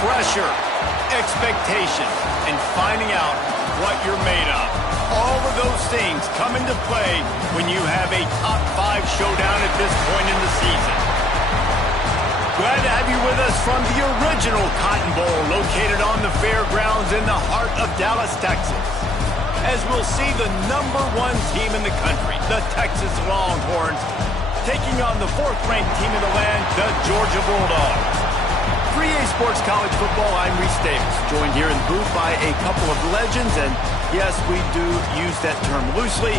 Pressure, expectation, and finding out what you're made of. All of those things come into play when you have a top 5 showdown at this point in the season. Glad to have you with us from the original Cotton Bowl located on the fairgrounds in the heart of Dallas, Texas. As we'll see the #1 team in the country, the Texas Longhorns, taking on the 4th-ranked team in the land, the Georgia Bulldogs. For EA Sports College Football, I'm Reese Davis, joined here in the booth by a couple of legends, and yes, we do use that term loosely.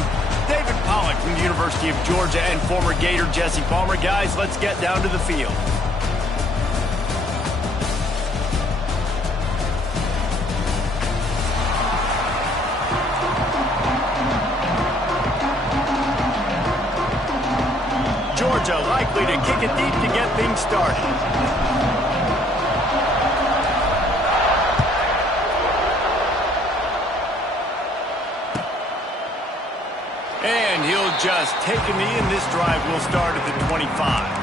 David Pollack from the University of Georgia and former Gator Jesse Palmer. Guys, let's get down to the field. Georgia likely to kick it deep to get things started. And he'll just take a knee, and this drive will start at the 25.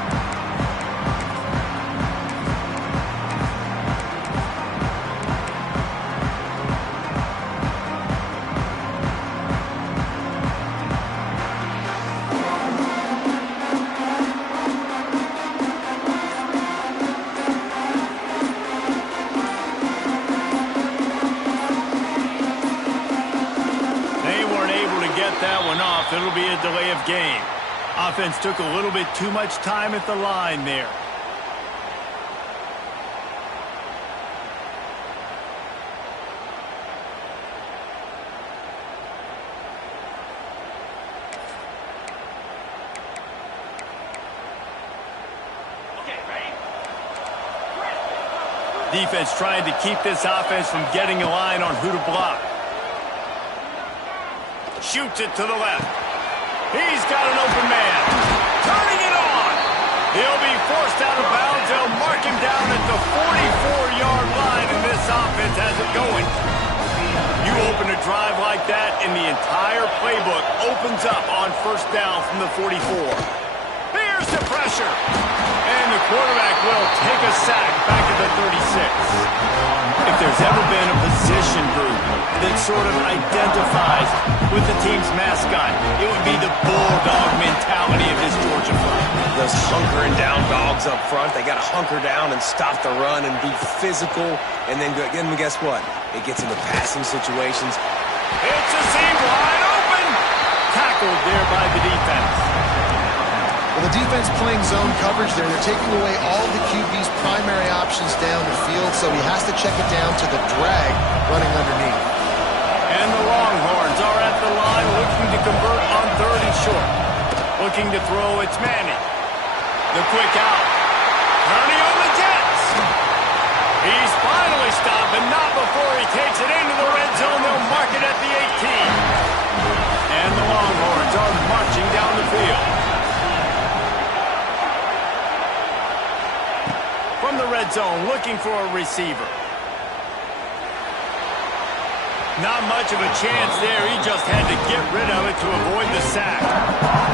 That one off. It'll be a delay of game. Offense took a little bit too much time at the line there. Defense trying to keep this offense from getting a line on who to block. Shoots it to the left. He's got an open man. Turning it on. He'll be forced out of bounds. They'll mark him down at the 44-yard line, and this offense has it going. You open a drive like that, and the entire playbook opens up on first down from the 44. Here's the pressure. And the quarterback will take a sack back at the 36. If there's ever been a position group that sort of identifies with the team's mascot, it would be the bulldog mentality of this Georgia front. Those hunkering down dogs up front, they got to hunker down and stop the run and be physical. And then guess what? It gets into passing situations. It's a seam wide open. Tackled there by the defense. Well, the defense playing zone coverage there. They're taking away all the QB's primary options down the field, so he has to check it down to the drag running underneath. And the Longhorns are at the line looking to convert on 3rd and short. Looking to throw, it's Manning. The quick out. Turning on the Jets. He's finally stopped, but not before he takes it into the red zone. They'll mark it at the 18. And the Longhorns are marching down the field. From the red zone, looking for a receiver. Not much of a chance there. He just had to get rid of it to avoid the sack.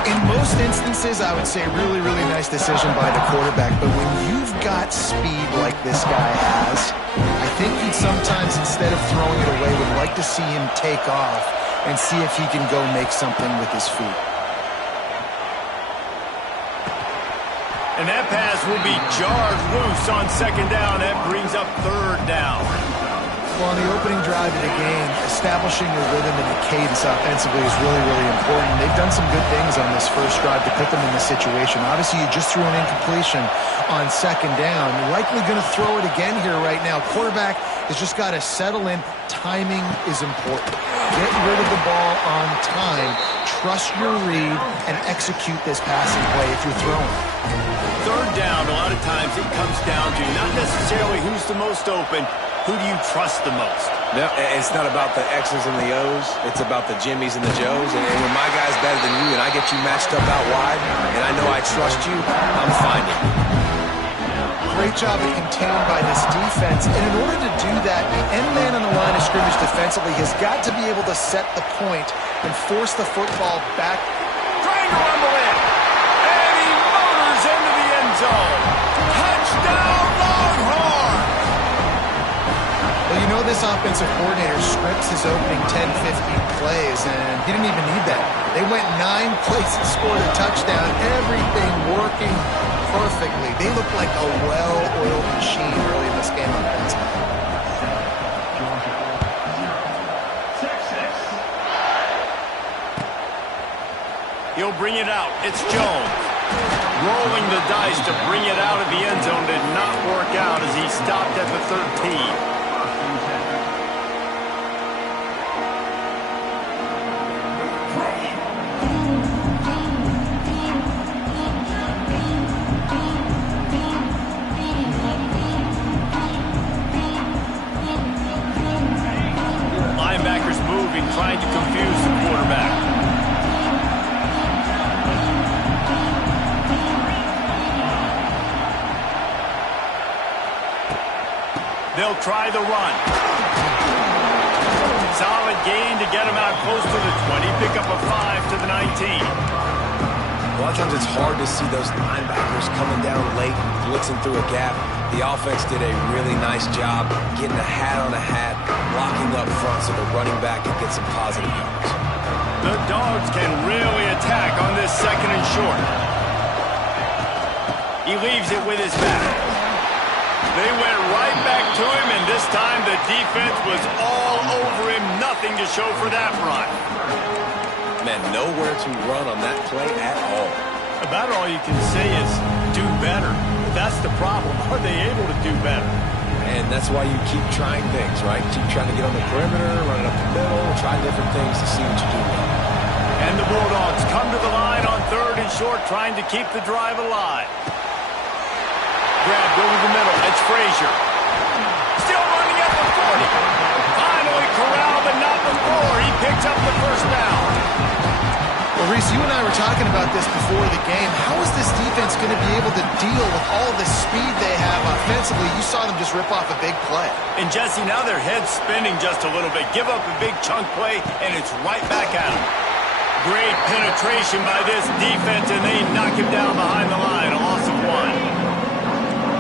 In most instances, I would say really, really nice decision by the quarterback. But when you've got speed like this guy has, I think he'd sometimes, instead of throwing it away, would like to see him take off and see if he can go make something with his feet. And that pass will be jarred loose on 2nd down. That brings up 3rd down. Well, on the opening drive of the game, establishing your rhythm and the cadence offensively is really, really important. They've done some good things on this first drive to put them in this situation. Obviously, you just threw an incompletion on 2nd down. You're likely going to throw it again here right now. Quarterback has just got to settle in. Timing is important. Get rid of the ball on time. Trust your read and execute this passing play if you're throwing. 3rd down, a lot of times it comes down to not necessarily who's the most open, who do you trust the most? No, it's not about the X's and the O's. It's about the Jimmies and the Joes. And when my guy's better than you and I get you matched up out wide and I know I trust you, I'm finding you. Great job at contained by this defense. And in order to do that, the end man on the line of scrimmage defensively has got to be able to set the point and force the football back. Trying to rumble in. And he motors into the end zone. Touchdown, Longhorn! this offensive coordinator scripts his opening 10, 15 plays, and he didn't even need that. They went 9 plays and scored a touchdown, everything working perfectly. They looked like a well-oiled machine early in this game offensively. He'll bring it out. It's Jones. Rolling the dice to bring it out of the end zone did not work out as he stopped at the 13. Linebackers moving, trying to confuse the quarterback. They'll try the run. Solid gain to get him out close to the 20. Pick up a 5 to the 19. A lot of times it's hard to see those linebackers coming down late, blitzing through a gap. The offense did a really nice job getting a hat on a hat, blocking up front so the running back can get some positive yards. The Dogs can really attack on this 2nd and short. He leaves it with his back. They went right back to him, and this time the defense was all over him. Nothing to show for that run. Man, nowhere to run on that play at all. About all you can say is do better. That's the problem. Are they able to do better? And that's why you keep trying things, right? Keep trying to get on the perimeter, run it up the middle, try different things to see what you do well. And the Bulldogs come to the line on 3rd and short, trying to keep the drive alive. Grabbed over the middle. It's Frazier. Still running at the 40. Finally corralled, but not before. He picks up the 1st down. Well, Reese, you and I were talking about this before the game. How is this defense going to be able to deal with all the speed they have offensively? You saw them just rip off a big play. And, Jesse, now their head's spinning just a little bit. Give up a big chunk play, and it's right back at them. Great penetration by this defense, and they knock him down behind the line. A loss of 1.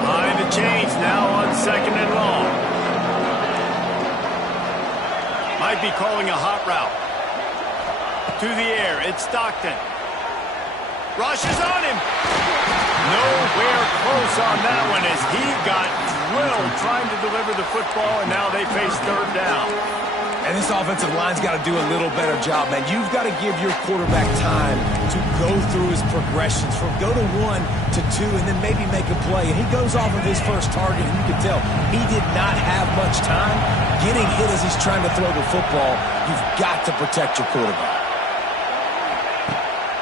Behind the chains now on 2nd and long. Might be calling a hot route. To the air, it's Stockton. Rushes on him. Nowhere close on that one as he got drilled trying to deliver the football, and now they face 3rd down. And this offensive line's got to do a little better job, man. You've got to give your quarterback time to go through his progressions from go to 1 to 2 and then maybe make a play. And he goes off of his first target, and you can tell he did not have much time getting hit as he's trying to throw the football. You've got to protect your quarterback.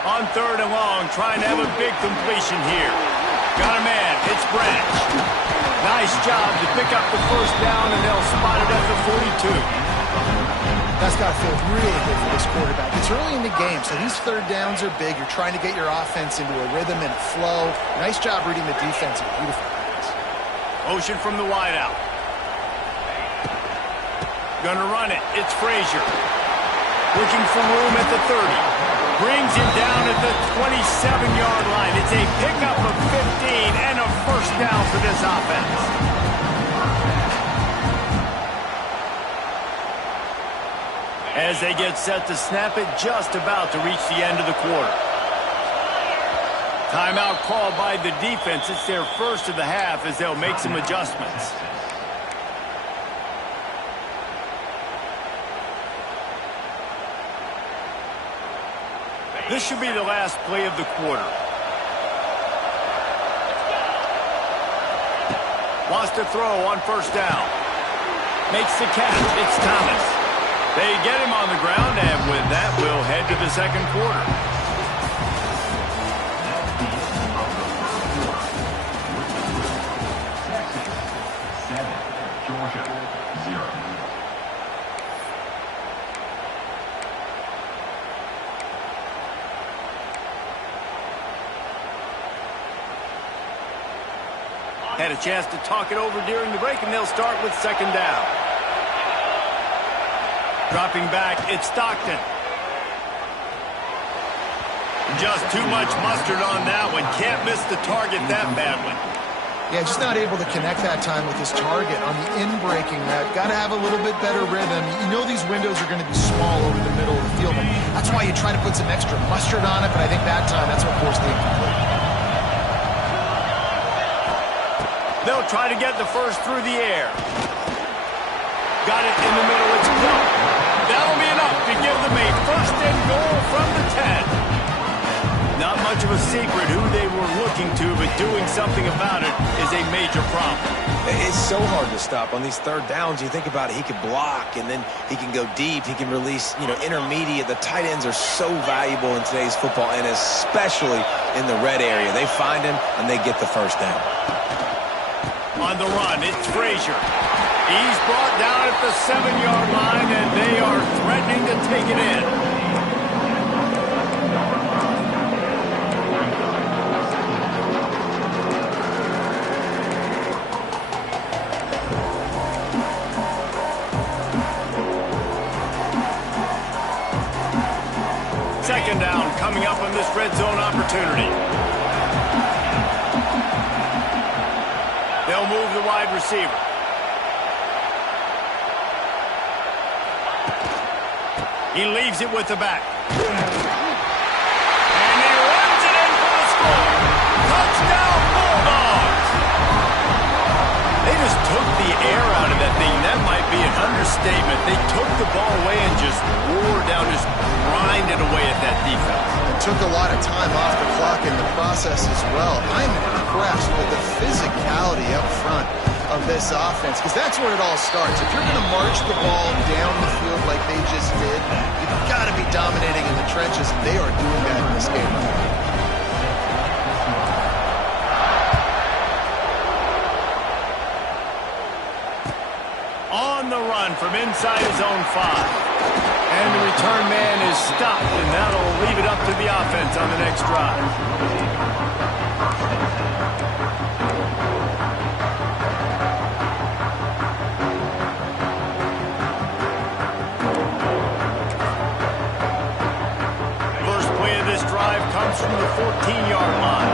On 3rd and long, trying to have a big completion here. Got a man. It's Branch. Nice job to pick up the 1st down, and they'll spot it at the 42. That's got to feel really good for this quarterback. It's early in the game, so these 3rd downs are big. You're trying to get your offense into a rhythm and a flow. Nice job reading the defense. Beautiful plays. Motion from the wideout. Gonna run it. It's Frazier. Looking for room at the 30. Brings him down at the 27-yard line. It's a pickup of 15 and a 1st down for this offense. As they get set to snap it, just about to reach the end of the quarter. Timeout called by the defense. It's their 1st of the half as they'll make some adjustments. This should be the last play of the quarter. Wants to throw on 1st down. Makes the catch. It's Thomas. They get him on the ground, and with that, we'll head to the 2nd quarter. Georgia, 0. Had a chance to talk it over during the break, and they'll start with 2nd down. Dropping back, it's Stockton. Just too much mustard on that one. Can't miss the target that badly. Yeah, just not able to connect that time with his target on the in-breaking route. Got to have a little bit better rhythm. You know these windows are going to be small over the middle of the field, and that's why you try to put some extra mustard on it, but I think that time, that's what forced the incomplete. They'll try to get the first through the air. Got it in the middle. It's close. That'll be enough to give them a first and goal from the 10. Not much of a secret who they were looking to, but doing something about it is a major problem. It's so hard to stop on these third downs. You think about it, he can block, and then he can go deep. He can release, intermediate. The tight ends are so valuable in today's football, and especially in the red area. They find him, and they get the first down. On the run, it's Frazier. He's brought down at the 7-yard line, and they are threatening to take it in. Second down coming up on this red zone opportunity. They'll move the wide receiver. He leaves it with the back. And he runs it in for the score. Touchdown, Bulldogs! They just took the air out of that thing. That might be an understatement. They took the ball away and just wore down, just grinded away at that defense. It took a lot of time off the clock in the process as well. I'm impressed with the physicality up front of this offense, because that's where it all starts. If you're going to march the ball down the field like they just did, you've got to be dominating in the trenches, and they are doing that in this game. On the run from inside his own 5. And the return man is stopped, and that'll leave it up to the offense on the next drive. Comes from the 14-yard line.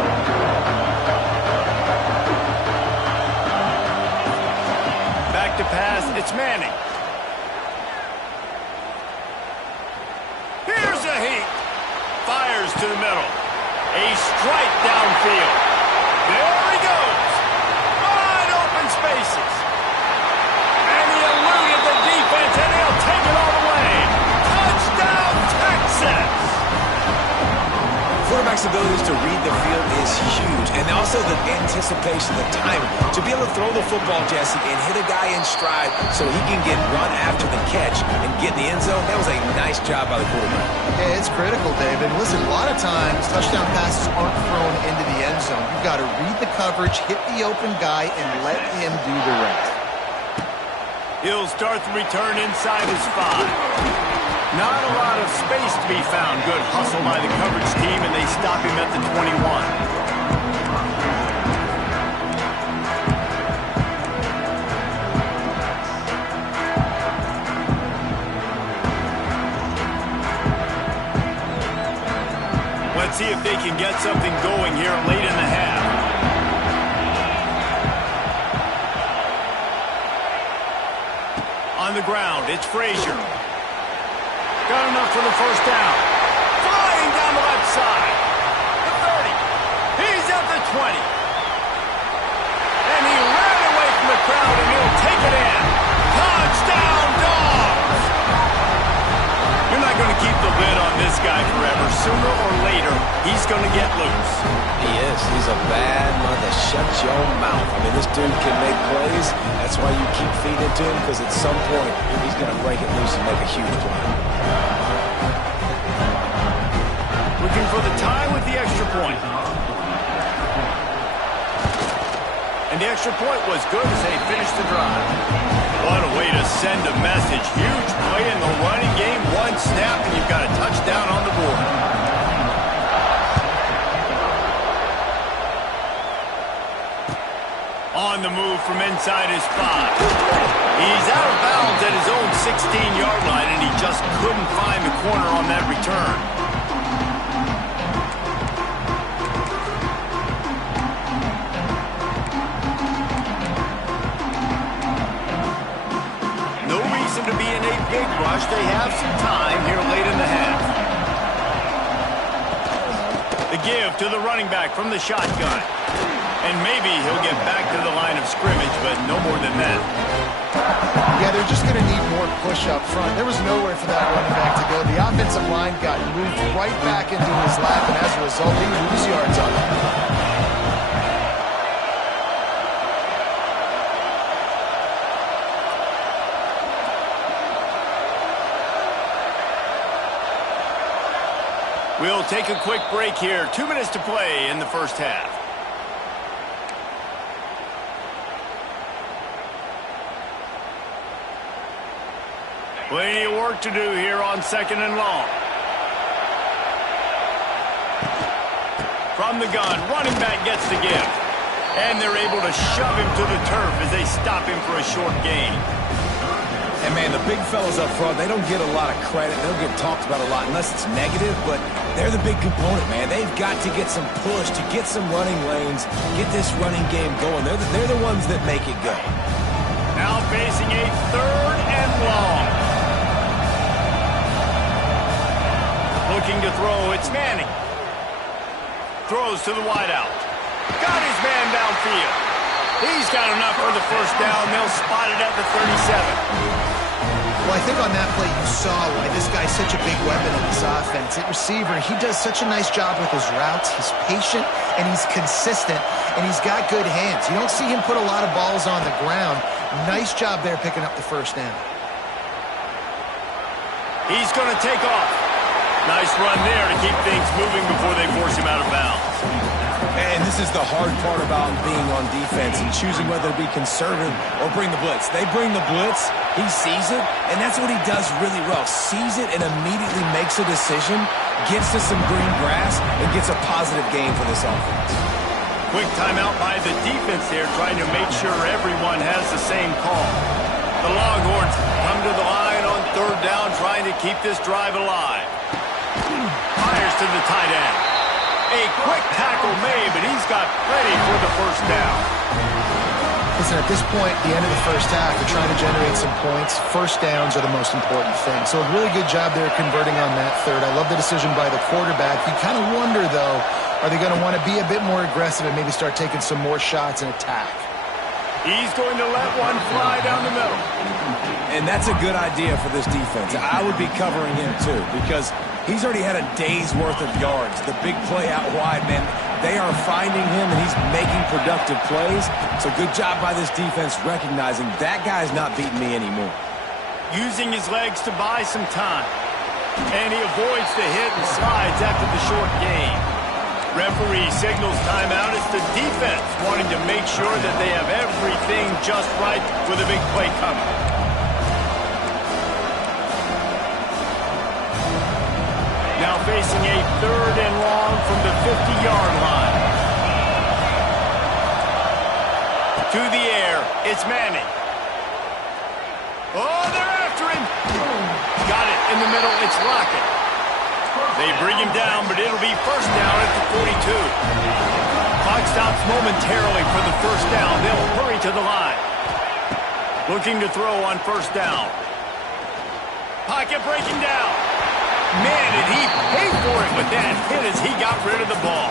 Back to pass, it's Manning. Here's a heat. Fires to the middle. A strike downfield. There he goes. Wide open spaces. And he eluded the defense, and he'll take it all the way. Touchdown, Texas! Quarterback's ability to read the field is huge, and also the anticipation, the timing. To be able to throw the football, Jesse, and hit a guy in stride so he can get run after the catch and get in the end zone, that was a nice job by the quarterback. Yeah, it's critical, David. Listen, a lot of times touchdown passes aren't thrown into the end zone. You've got to read the coverage, hit the open guy, and let him do the rest. He'll start the return inside his 5. Not a lot of space to be found. Good hustle by the coverage team, and they stop him at the 21. Let's see if they can get something going here late in the half. On the ground, it's Frazier. Got enough for the first down. Flying down the left side. The 30. He's at the 20. And he ran away from the crowd, and he'll take it in. Touchdown, Dogs! You're not going to keep the lid on this guy forever. Sooner or later, he's going to get loose. He is. He's a bad mother. Shut your mouth. I mean, this dude can make plays. That's why you keep feeding it to him, because at some point, he's going to break it loose and make a huge play. Looking for the tie with the extra point. And the extra point was good as they finished the drive. What a way to send a message. Huge play in the running game. One snap, and you've got a touchdown on the board. On the move from inside his 5. He's out of bounds at his own 16-yard line, and he just couldn't find the corner on that return. reason to be in a big rush. They have some time here late in the half. The give to the running back from the shotgun. And maybe he'll get back to the line of scrimmage, but no more than that. Yeah, they're just going to need more push up front. There was nowhere for that running back to go. The offensive line got moved right back into his lap, and as a result, they lose yards on it. We'll take a quick break here. 2 minutes to play in the first half. Plenty of work to do here on 2nd and long. From the gun, running back gets the give. And they're able to shove him to the turf as they stop him for a short gain. And, man, the big fellas up front, they don't get a lot of credit. They don't get talked about a lot unless it's negative, but they're the big component, man. They've got to get some push, to get some running lanes, get this running game going. They're the ones that make it go. Now facing a 3rd and long. Looking to throw, it's Manning. Throws to the wideout. Got his man downfield. He's got enough for the first down. They'll spot it at the 37. Well, I think on that play you saw why this guy's such a big weapon in this offense. At receiver, he does such a nice job with his routes. He's patient, and he's consistent, and he's got good hands. You don't see him put a lot of balls on the ground. Nice job there picking up the first down. He's going to take off. Nice run there to keep things moving before they force him out of bounds. And this is the hard part about being on defense and choosing whether to be conservative or bring the blitz. They bring the blitz, he sees it, and that's what he does really well. Sees it and immediately makes a decision, gets to some green grass, and gets a positive gain for this offense. Quick timeout by the defense there, trying to make sure everyone has the same call. The Longhorns come to the line on 3rd down, trying to keep this drive alive. Fires to the tight end. A quick tackle made, but he's got plenty for the first down. Listen, at this point, the end of the first half, they're trying to generate some points. First downs are the most important thing. So a really good job there converting on that 3rd. I love the decision by the quarterback. You kind of wonder, though, are they going to want to be a bit more aggressive and maybe start taking some more shots and attack? He's going to let one fly down the middle. And that's a good idea for this defense. I would be covering him, too, because he's already had a day's worth of yards. The big play out wide, man, they are finding him, and he's making productive plays. So good job by this defense recognizing that guy's not beating me anymore. Using his legs to buy some time. And he avoids the hit and slides after the short gain. Referee signals timeout. It's the defense wanting to make sure that they have everything just right with a big play coming. Now facing a 3rd and long from the 50-yard line. To the air, it's Manning. Oh, they're after him. Got it in the middle, it's Lockett. They bring him down, but it'll be first down at the 42. Clock stops momentarily for the first down. They'll hurry to the line. Looking to throw on first down. Pocket breaking down. Man, did he pay for it with that hit as he got rid of the ball.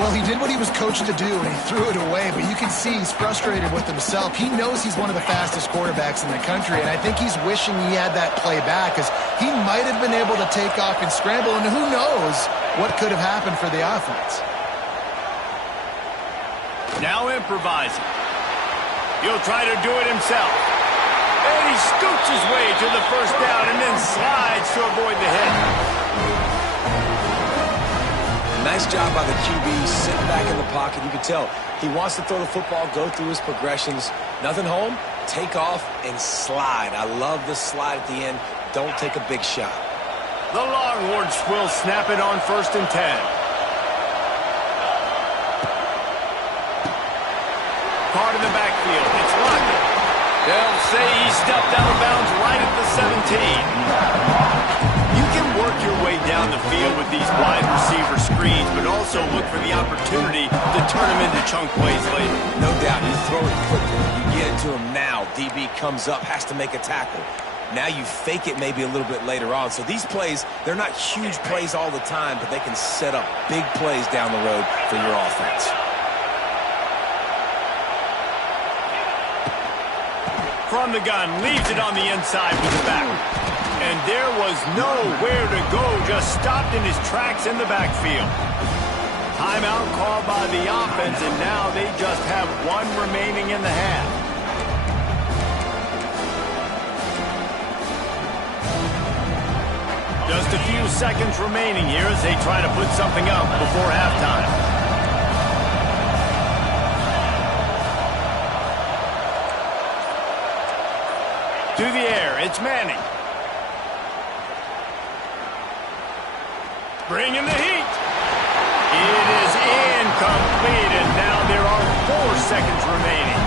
Well, he did what he was coached to do, and he threw it away, but you can see he's frustrated with himself. He knows he's one of the fastest quarterbacks in the country, and I think he's wishing he had that play back, because he might have been able to take off and scramble, and who knows what could have happened for the offense. Now improvising. He'll try to do it himself. And he scoots his way to the first down and then slides to avoid the hit. Nice job by the QB, sitting back in the pocket. You can tell he wants to throw the football, go through his progressions. Nothing home, take off, and slide. I love the slide at the end. Don't take a big shot. The Longhorns will snap it on 1st and 10. Caught in the backfield. It's Lockett. They'll say he stepped out of bounds right at the 17. You can work your way down the field with these wide receiver screens, but also look for the opportunity to turn them into chunk plays later. No doubt, you throw it quickly. You get it to him now. DB comes up, has to make a tackle. Now you fake it maybe a little bit later on. So these plays, they're not huge plays all the time, but they can set up big plays down the road for your offense. From the gun, leaves it on the inside with the back. And there was nowhere to go, just stopped in his tracks in the backfield. Timeout called by the offense, and now they just have one remaining in the half. Just a few seconds remaining here as they try to put something up before halftime. To the air, it's Manning. Bringing the heat. It is incomplete, and now there are 4 seconds remaining.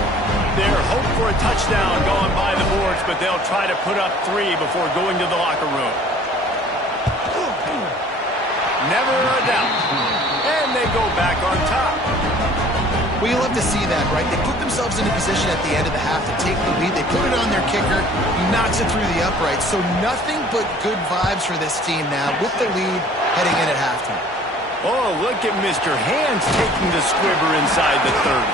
They're hoping for a touchdown going by the boards, but they'll try to put up 3 before going to the locker room. Never a doubt. And they go back on top. Well, you love to see that, right? They put themselves in a position at the end of the half to take the lead. They put it on their kicker. He knocks it through the uprights. So nothing but good vibes for this team now with the lead heading in at halftime. Oh, look at Mr. Hands taking the squibber inside the 30.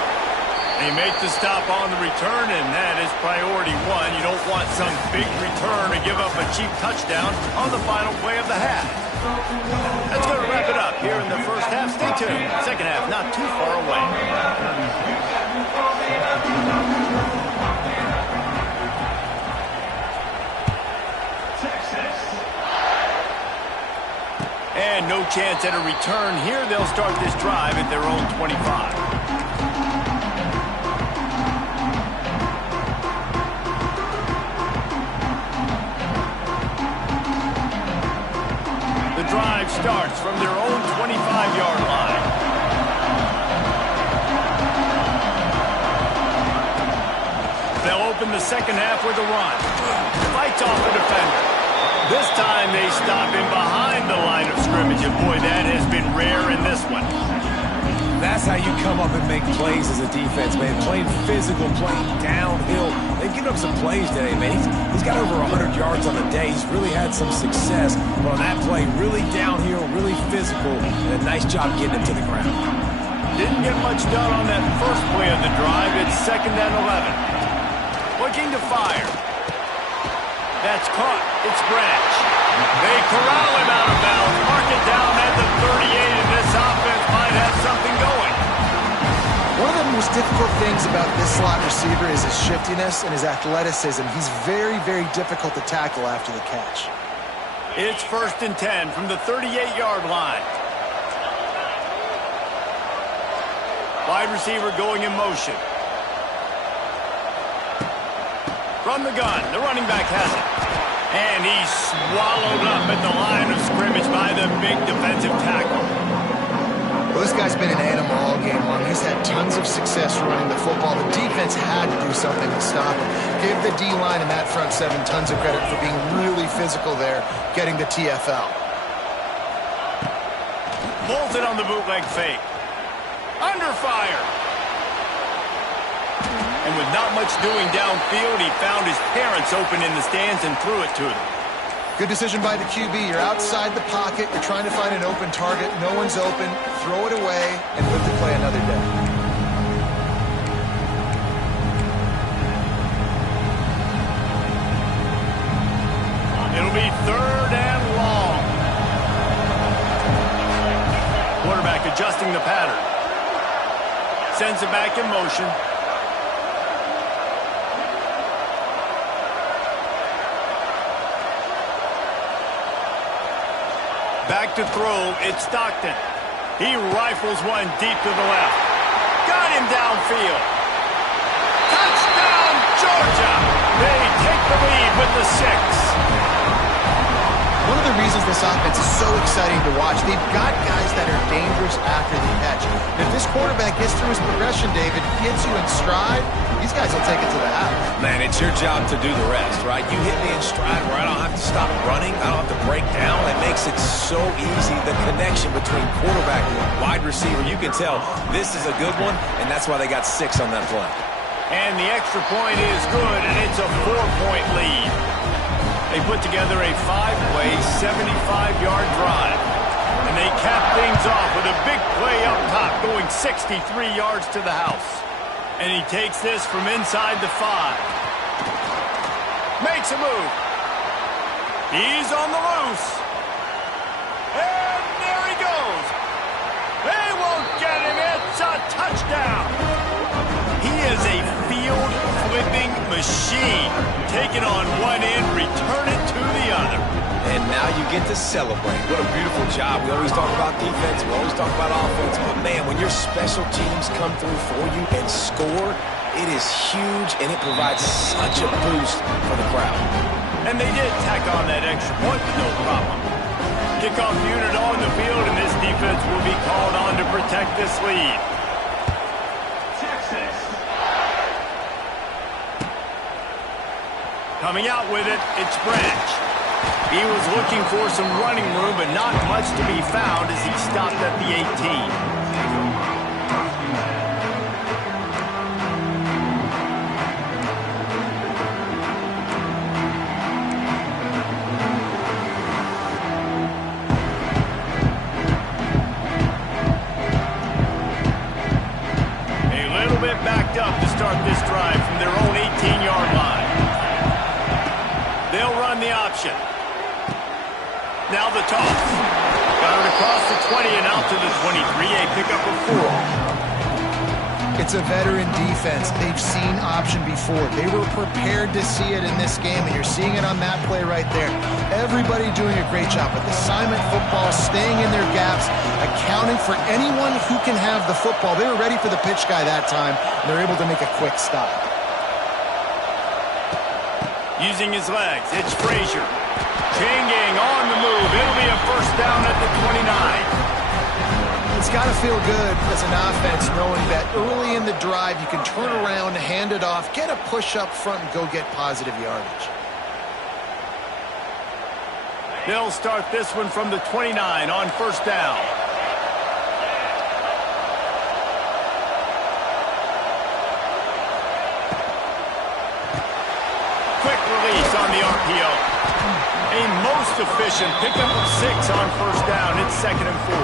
They make the stop on the return, and that is priority 1. You don't want some big return to give up a cheap touchdown on the final play of the half. That's going to wrap it up here in the first half. Stay tuned. Second half not too far away. And no chance at a return here. They'll start this drive at their own 25. The drive starts from their own 25-yard line. They'll open the second half with a run. Fights off the defender. This time they stop him behind the line of scrimmage, and boy, that has been rare in this one. That's how you come up and make plays as a defense, man. Playing physical, playing downhill. They've given up some plays today, man. He's got over 100 yards on the day. He's really had some success. But on that play, really downhill, really physical, and a nice job getting him to the ground. Didn't get much done on that first play of the drive. It's 2nd and 11. Looking to fire. That's caught. It's Branch. They corral him out of bounds. Mark it down at the 38, and this offense might have something going. One of the most difficult things about this slot receiver is his shiftiness and his athleticism. He's very, very difficult to tackle after the catch. It's 1st and 10 from the 38-yard line. Wide receiver going in motion. From the gun, the running back has it. And he's swallowed up at the line of scrimmage by the big defensive tackle. Well, this guy's been an animal all game long. He's had tons of success running the football. The defense had to do something to stop him. Give the D-line and that front 7 tons of credit for being really physical there, getting the TFL. Bolted on the bootleg fake. Under fire. And with not much doing downfield, he found his parents open in the stands and threw it to them. Good decision by the QB. You're outside the pocket. You're trying to find an open target. No one's open. Throw it away and live to play another day. It'll be 3rd and long. Quarterback adjusting the pattern. Sends it back in motion. Back to throw, it's Stockton. He rifles one deep to the left. Got him downfield. Touchdown, Georgia! They take the lead with the 6. One of the reasons this offense is so exciting to watch, they've got guys that are dangerous after the catch. If this quarterback gets through his progression, David, gets you in stride, these guys will take it to the house. Man, it's your job to do the rest, right? You hit me in stride where I don't have to stop running. I don't have to break down. It makes it so easy. The connection between quarterback and wide receiver, you can tell this is a good one, and that's why they got 6 on that play. And the extra point is good, and it's a 4-point lead. They put together a 5-play, 75-yard drive. And they cap things off with a big play up top, going 63 yards to the house. And he takes this from inside the 5. Makes a move. He's on the loose. And there he goes. They won't get him. It's a touchdown. He is a field-flipping machine. Take it on one end, return it to the other. And now you get to celebrate. What a beautiful job. We always talk about defense. We always talk about offense. But, man, when your special teams come through for you and score, it is huge, and it provides such a boost for the crowd. And they did tack on that extra point with no problem. Kickoff unit on the field, and this defense will be called on to protect this lead. Texas. Coming out with it, it's Branch. He was looking for some running room, but not much to be found as he stopped at the 18. Backed up to start this drive from their own 18-yard line. They'll run the option. Now the toss. Got it across the 20 and out to the 23. A pickup of 4. It's a veteran defense. They've seen option before. They were prepared to see it in this game, and you're seeing it on that play right there. Everybody doing a great job with assignment football, staying in their gaps, accounting for anyone who can have the football. They were ready for the pitch guy that time, and they're able to make a quick stop. Using his legs, it's Frazier. Changing on the move. It'll be a first down at the 29. It's got to feel good as an offense knowing that early in the drive you can turn around, hand it off, get a push up front, and go get positive yardage. They'll start this one from the 29 on first down. Quick release on the RPO. A most efficient pickup of 6 on first down. It's 2nd and 4.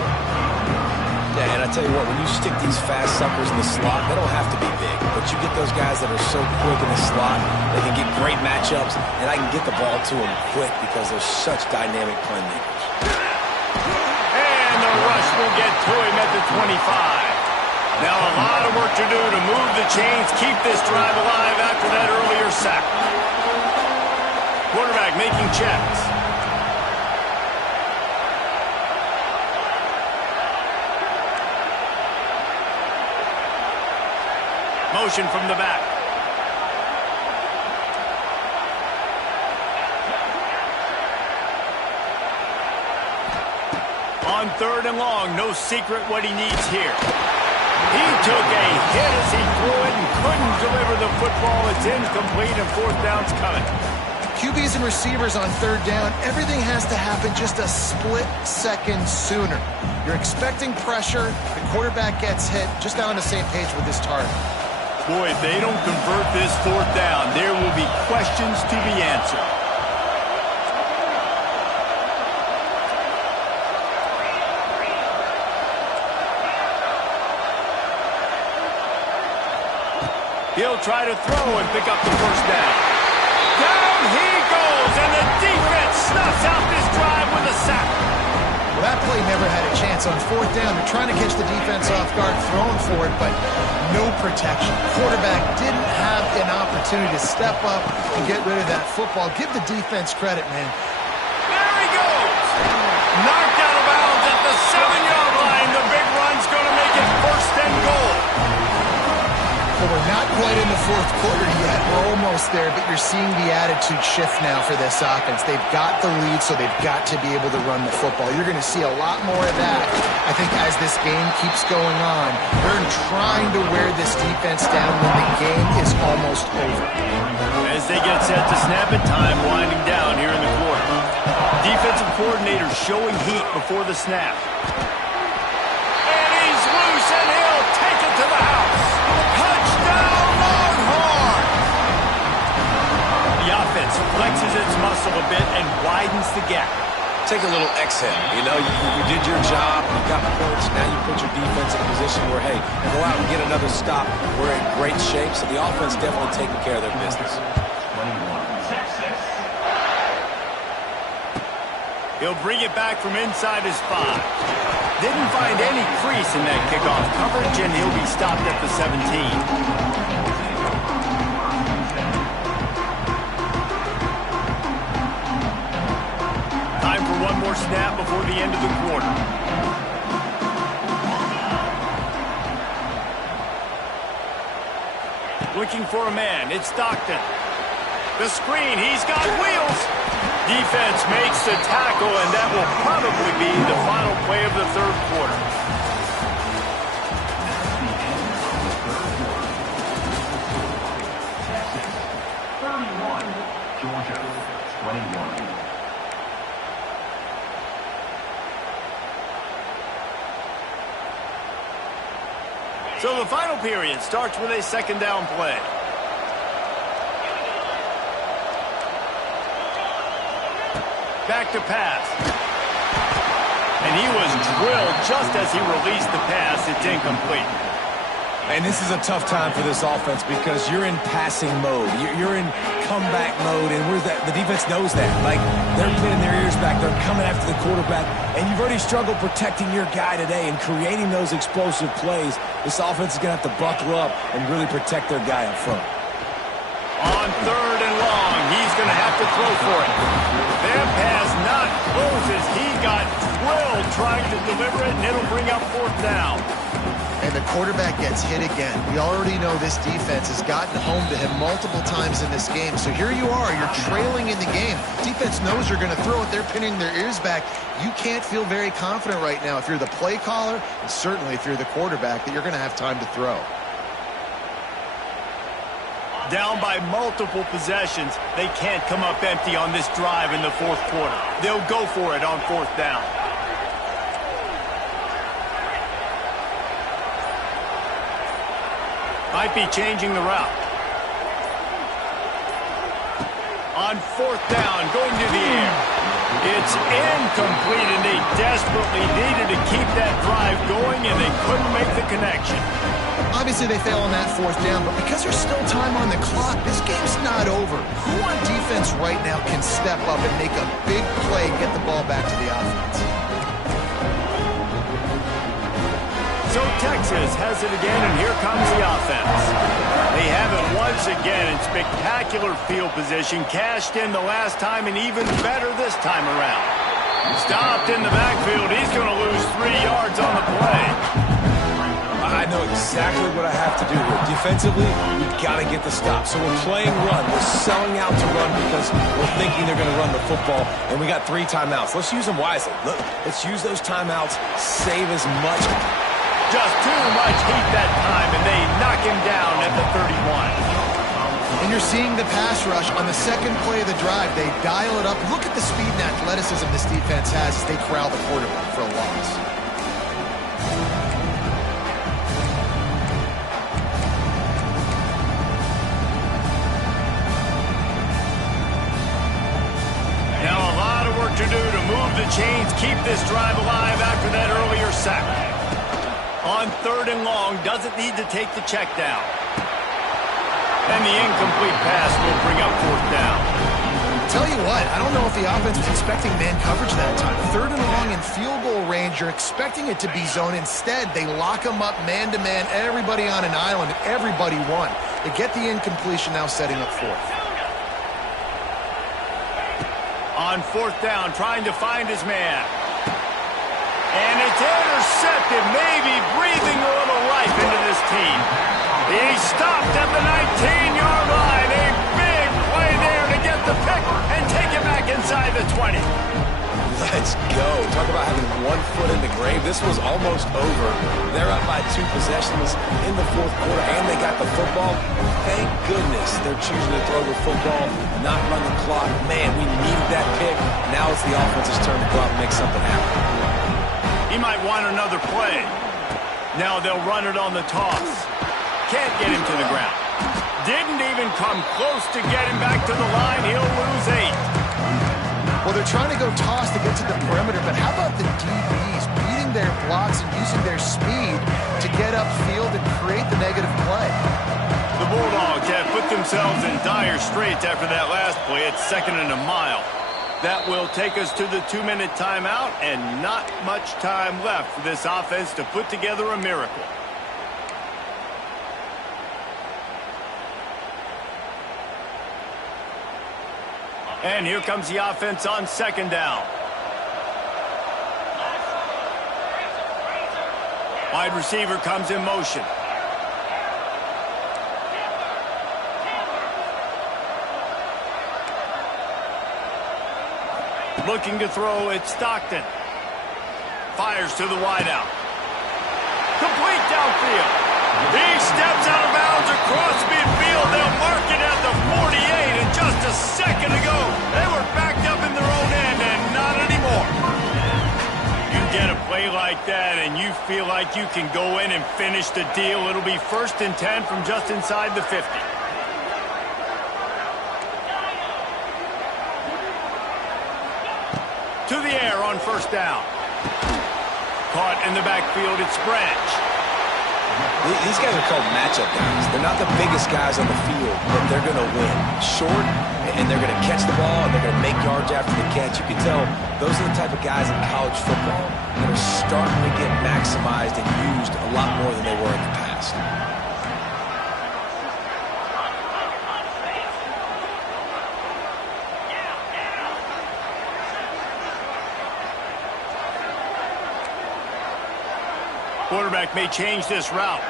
Yeah, and I tell you what, when you stick these fast suckers in the slot, they don't have to be big. But you get those guys that are so quick in the slot, they can get great matchups, and I can get the ball to them quick because they're such dynamic playmakers. And the rush will get to him at the 25. Now a lot of work to do to move the chains, keep this drive alive after that earlier sack. Quarterback making checks. Motion from the back. On 3rd and long, no secret what he needs here. He took a hit as he threw it and couldn't deliver the football. It's incomplete and 4th down's coming. QBs and receivers on 3rd down, everything has to happen just a split second sooner. You're expecting pressure, the quarterback gets hit, just not on the same page with his target. Boy, if they don't convert this 4th down, there will be questions to be answered. He'll try to throw and pick up the first down. Down he goes, and the defense snuffs out this drive with a sack. Well, that play never had a chance on 4th down. They're trying to catch the defense off guard, throwing for it, but no protection. Quarterback didn't have an opportunity to step up and get rid of that football. Give the defense credit, man. There he goes. Knocked out of bounds at the 7-yard line. The big run's going to make it 1st and goal. Well, we're not quite in the 4th quarter yet. We're almost there, but you're seeing the attitude shift now for this offense. They've got the lead, so they've got to be able to run the football. You're going to see a lot more of that, I think, as this game keeps going on. They're trying to wear this defense down when the game is almost over. As they get set to snap it, time winding down here in the quarter. Defensive coordinator showing heat before the snap. And he's loose, and he'll take it to the house. Touchdown, Longhorns! flexes its muscle a bit and widens the gap. Take a little exhale. You know, you did your job, you got points, now you put your defense in a position where, hey, go out and get another stop. We're in great shape, so the offense definitely taking care of their business. He'll bring it back from inside his 5. Didn't find any crease in that kickoff coverage, and he'll be stopped at the 17. Time for one more snap before the end of the quarter. Looking for a man. It's Stockton. The screen. He's got wheels. Defense makes the tackle, and that will probably be the final play of the third quarter. Georgia, 21. So the final period starts with a second down play. Back to pass. And he was drilled just as he released the pass. It's incomplete. And this is a tough time for this offense because you're in passing mode. You're in comeback mode, and the defense knows that. Like, they're pinning their ears back. They're coming after the quarterback, and you've already struggled protecting your guy today and creating those explosive plays. This offense is going to have to buckle up and really protect their guy up front. On third and long, he's going to have to throw for it. That pass not closes. He got drilled trying to deliver it, and it'll bring up fourth down. And the quarterback gets hit again. We already know this defense has gotten home to him multiple times in this game. So here you are, you're trailing in the game. Defense knows you're going to throw it. They're pinning their ears back. You can't feel very confident right now if you're the play caller, and certainly if you're the quarterback, that you're going to have time to throw. Down by multiple possessions, they can't come up empty on this drive in the fourth quarter. They'll go for it on fourth down. Might be changing the route. On fourth down, going to the air. It's incomplete, and they desperately needed to keep that drive going, and they couldn't make the connection. Obviously, they fail on that fourth down, but because there's still time on the clock, this game's not over. Who on defense right now can step up and make a big play and get the ball back to the offense? So Texas has it again, and here comes the offense. They have it once again in spectacular field position, cashed in the last time, and even better this time around. Stopped in the backfield. He's going to lose 3 yards on the play. I know exactly what I have to do here. Defensively, we've got to get the stop. So we're playing run. We're selling out to run because we're thinking they're going to run the football, and we got 3 timeouts. Let's use them wisely. Look, let's use those timeouts, save as much. Just too much heat that time, and they knock him down at the 31. And you're seeing the pass rush on the second play of the drive. They dial it up. Look at the speed and athleticism this defense has as they corral the quarterback for a loss. Now a lot of work to do to move the chains, keep this drive alive after that earlier sack. On third and long, doesn't need to take the check down. And the incomplete pass will bring up fourth down. Tell you what, I don't know if the offense was expecting man coverage that time. Third and long in field goal range, you're expecting it to be zone. Instead, they lock them up man-to-man, everybody on an island, and everybody won. They get the incompletion, now setting up fourth. On fourth down, trying to find his man. And it's intercepted, maybe breathing a little life into this team. He stopped at the 19-yard line. A big play there to get the pick and take it back inside the 20. Let's go. Talk about having 1 foot in the grave. This was almost over. They're up by 2 possessions in the fourth quarter, and they got the football. Thank goodness they're choosing to throw the football, not run the clock. Man, we needed that pick. Now it's the offense's turn to go out and make something happen. He might want another play. Now they'll run it on the toss. Can't get him to the ground. Didn't even come close to getting back to the line. He'll lose 8. Well, they're trying to go toss to get to the perimeter, but how about the DBs beating their blocks and using their speed to get upfield and create the negative play? The Bulldogs have put themselves in dire straits after that last play. It's 2nd and a mile. That will take us to the 2-minute timeout, and not much time left for this offense to put together a miracle. And here comes the offense on 2nd down. Wide receiver comes in motion. Looking to throw, it's Stockton. Fires to the wideout. Complete downfield. He steps out of bounds across midfield. They'll mark it at the 48, and just a second ago, they were backed up in their own end, and not anymore. You get a play like that, and you feel like you can go in and finish the deal. It'll be 1st and 10 from just inside the 50. To the air on 1st down. Caught in the backfield, it's Branch. These guys are called matchup guys. They're not the biggest guys on the field, but they're going to win. Short, and they're going to catch the ball, and they're going to make yards after the catch. You can tell those are the type of guys in college football that are starting to get maximized and used a lot more than they were in the past. Quarterback may change this route.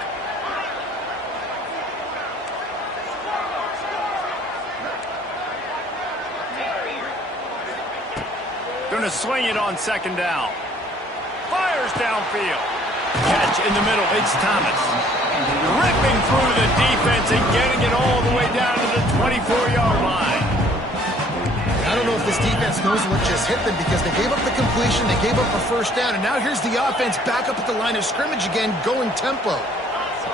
Going to swing it on 2nd down. Fires downfield. Catch in the middle. It's Thomas. Ripping through the defense and getting it all the way down to the 24-yard line. I don't know if this defense knows what just hit them because they gave up the completion, they gave up a 1st down, and now here's the offense back up at the line of scrimmage again, going tempo.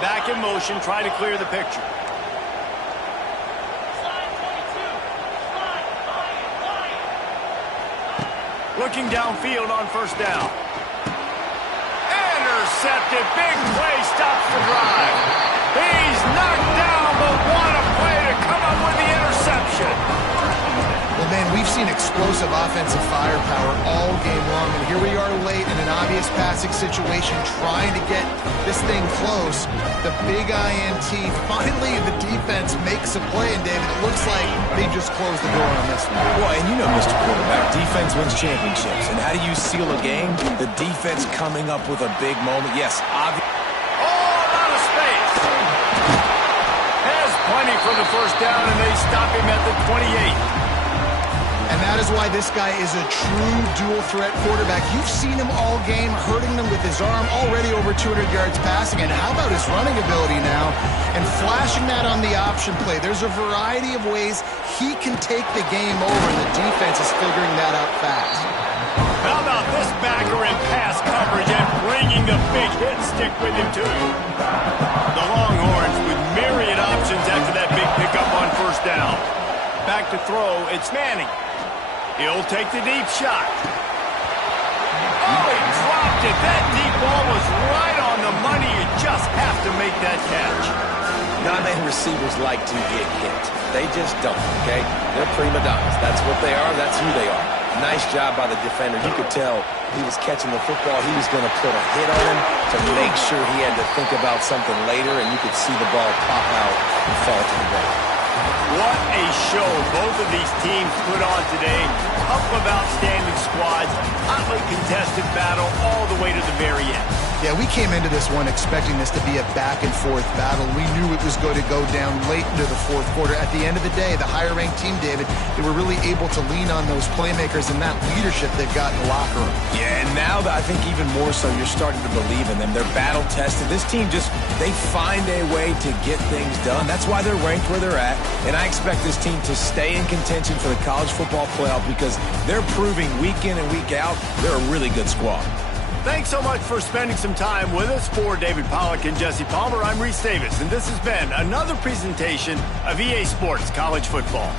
Back in motion, try to clear the picture. Looking downfield on 1st down. Intercepted. Big play stops the drive. He's knocked down, but what a play to come up with the interception. Well, man, we've seen explosive offensive firepower all game long, and here we are late in an obvious passing situation trying to get this thing close. The big INT, finally the defense makes a play, and David, it looks like they just closed the door on this one. Well, and you know, Mr. Quarterback, defense wins championships. And how do you seal a game? The defense coming up with a big moment. Yes, obviously. All out of space. Has plenty for the 1st down, and they stop him at the 28. And that is why this guy is a true dual-threat quarterback. You've seen him all game, hurting them with his arm, already over 200 yards passing. And how about his running ability now? And flashing that on the option play. There's a variety of ways he can take the game over, and the defense is figuring that out fast. How about this backer in pass coverage and bringing the big hit stick with him, too? The Longhorns with myriad options after that big pickup on 1st down. Back to throw, it's Manning. He'll take the deep shot. Oh, he dropped it. That deep ball was right on the money. You just have to make that catch. Non-man receivers like to get hit. They just don't, okay? They're prima donnas. That's what they are. That's who they are. Nice job by the defender. You could tell he was catching the football. He was going to put a hit on him to make sure he had to think about something later, and you could see the ball pop out and fall to the ground. What a show both of these teams put on today. Couple of outstanding squads, hotly contested battle all the way to the very end. Yeah, we came into this one expecting this to be a back-and-forth battle. We knew it was going to go down late into the 4th quarter. At the end of the day, the higher-ranked team, David, they were really able to lean on those playmakers and that leadership they've got in the locker room. Yeah, and now I think even more so, you're starting to believe in them. They're battle-tested. This team they find a way to get things done. That's why they're ranked where they're at. And I expect this team to stay in contention for the college football playoff because they're proving week in and week out they're a really good squad. Thanks so much for spending some time with us. For David Pollack and Jesse Palmer, I'm Reese Davis, and this has been another presentation of EA Sports College Football.